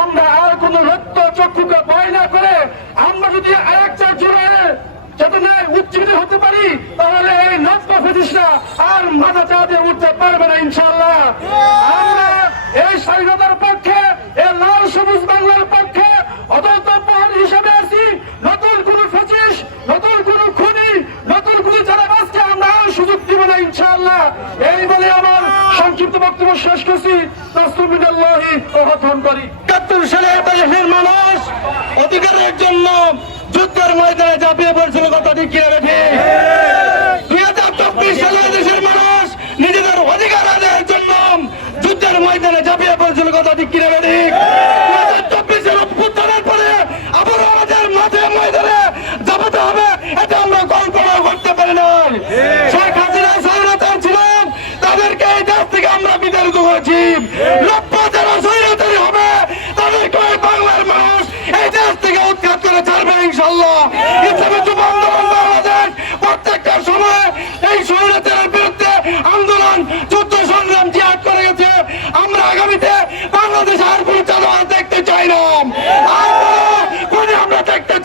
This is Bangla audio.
আমরা আর কোন রক্ত চক্ষুকে ভয় না করে আমরা যদি আরেকটা জোরে চেতনায় উজ্জীবিত হতে পারি, তাহলে এই নব্য ফেটিসরা আর মাথা চাঁদে উঠতে পারবে না ইনশাল্লাহ আমরা এই স্বাধীনতার পক্ষে, এই লাল সবুজ বাংলার পক্ষে নতুন নতুন খুনি, নতুন আমরা সুযোগ দিব না ইনশাআল্লাহ। এই বলে আমার সংক্ষিপ্ত বক্তব্য শেষ করছি। করি। একাত্তর সালে দেশের মানুষ অধিকারের জন্য যুদ্ধের ময়দানে ঝাঁপিয়ে পড়ছিল কথা ঠিক কিনা বেঠে? দুই হাজার চব্বিশ সালে দেশের মানুষ নিজেদের অধিকার আদায়ের জন্য যুদ্ধের ময়দানে ঝাঁপিয়ে পড়ছিল কথা ঠিক কিনা বেঠে? আমাদের মাঠে ময়দানে ঝাঁপাতে হবে, এটা আমরা করতে পারি না শেখ হাসিনা স্বাধীনতার ছিলেন তাদেরকে এই দেশ থেকে আমরা বিতাড়িত করেছি প্রত্যেকটা সময় এই স্বৈরাচারের বিরুদ্ধে আন্দোলন, যুদ্ধ সংগ্রাম জিহাদ করে গেছে আমরা আগামীতে বাংলাদেশ আর কোনো চাঁদাবাজ দেখতে চাই না। আমরা দেখতে